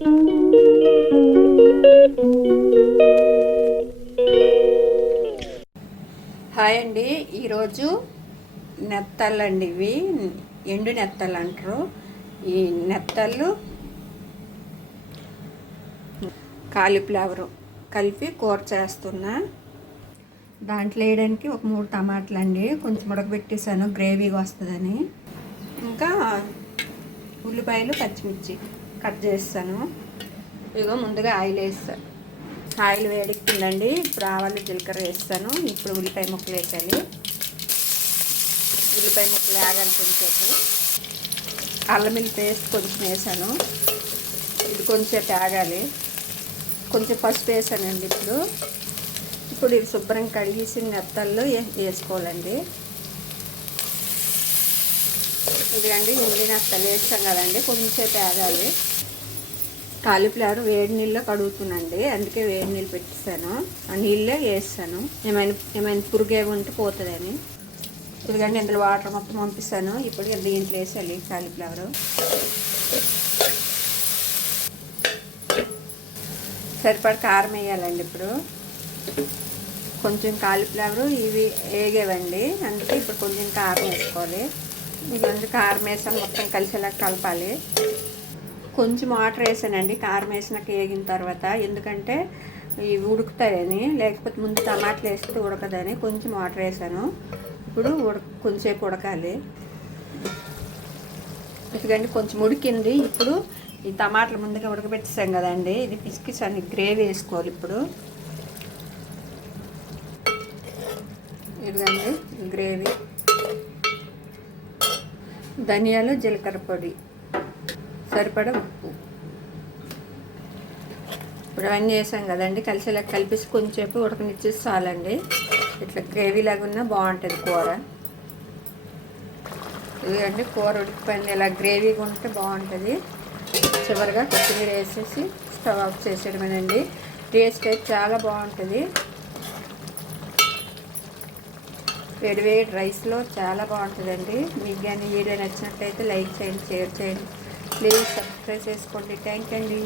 Hi అండి. ఈరోజు నెత్తళ్ళు అండి. ఇవి ఎండు నెత్తళ్ళు అంటారు. ఈ నెత్తళ్ళు కాలీఫ్లవరు కలిపి కూర చేస్తున్నా. దాంట్లో వేయడానికి ఒక 3 టమాటాలు అండి, కొంచెం ఉడకబెట్టేసాను గ్రేవీగా వస్తుందని. ఇంకా ఉల్లిపాయలు పచ్చిమిర్చి కట్ చేస్తాను. ఇదిగో ముందుగా ఆయిల్ వేస్తాను. ఆయిల్ వేడెక్కిందండి. ఇప్పుడు ఆవాలు జీలకర్ర వేస్తాను. ఇప్పుడు ఉల్లిపాయ ముక్కలు వేసాలి. ఉల్లిపాయ ముక్కలు వేగాలి కొంచెంసేపు. అల్లం వెల్లుల్లి పేస్ట్ కొంచెం వేసాను. ఇది కొంచెంసేపు వేగాలి. కొంచెం పసుపు వేసానండి. ఇప్పుడు ఇది శుభ్రంగా కడిగేసిన నెత్తళ్ళు వేసుకోవాలండి. ఇదిగండి ఎండి నెత్తళ్ళు వేస్తాం కదండి, కొంచెంసేపు వేగాలి. కాలీఫ్లవర్ వేడి నీళ్ళలో కడుగుతున్నాండి, అందుకే వేడి నీళ్ళు పెట్టేస్తాను. ఆ నీళ్ళే వేస్తాను, ఏమైనా పురుగు ఏమి ఉంటే పోతుందని. ఇదిగండి ఇందులో వాటర్ మొత్తం పంపిస్తాను. ఇప్పుడు దీంట్లో వేసాలి కాలీఫ్లవరు. సరిపడ కారం వేయాలండి. ఇప్పుడు కొంచెం కాలీఫ్లవరు ఇవి వేగేవండి, అందుకే ఇప్పుడు కొంచెం కారం వేసుకోవాలి. ఇదిగోండి కారం వేసాను, మొత్తం కలిసేలా కలపాలి. కొంచెం వాటర్ వేసానండి కారం వేసినాక వేగిన తర్వాత, ఎందుకంటే ఇవి ఉడుకుతాయని, లేకపోతే ముందు టమాటాలు వేస్తే ఉడకదని కొంచెం వాటర్ వేసాను. ఇప్పుడు కొంచెంసేపు ఉడకాలి. ఎందుకంటే కొంచెం ఉడికింది. ఇప్పుడు ఈ టమాటాలు ముందుగా ఉడకబెట్టేసాం కదండి, ఇది పిసికిసాను. గ్రేవీ వేసుకోవాలి. ఇప్పుడు ఇదిగండి గ్రేవీ, ధనియాలు జీలకర్ర పొడి, సరిపడా ఉప్పు. ఇప్పుడు అవన్నీ వేసాం కదండి, కలిసేలా కలిపేసి కొంచెంసేపు ఉడకనిచ్చేసి చాలండి. ఇట్లా గ్రేవీ లాగా ఉన్నా బాగుంటుంది కూర. ఇదిగండి కూర ఉడికిపోయింది. ఇలా గ్రేవీగా ఉంటే బాగుంటుంది. చివరిగా కొత్తిమీర వేసేసి స్టవ్ ఆఫ్ చేసేయడమేనండి. టేస్ట్ అయితే చాలా బాగుంటుంది. వేడివేడి రైస్లో చాలా బాగుంటుందండి. మీకు కానీ వీడియో నచ్చినట్లయితే లైక్ చేయండి, షేర్ చేయండి, ప్లీజ్ సబ్స్క్రైబ్ చేసుకోండి. థ్యాంక్ యూ అండి.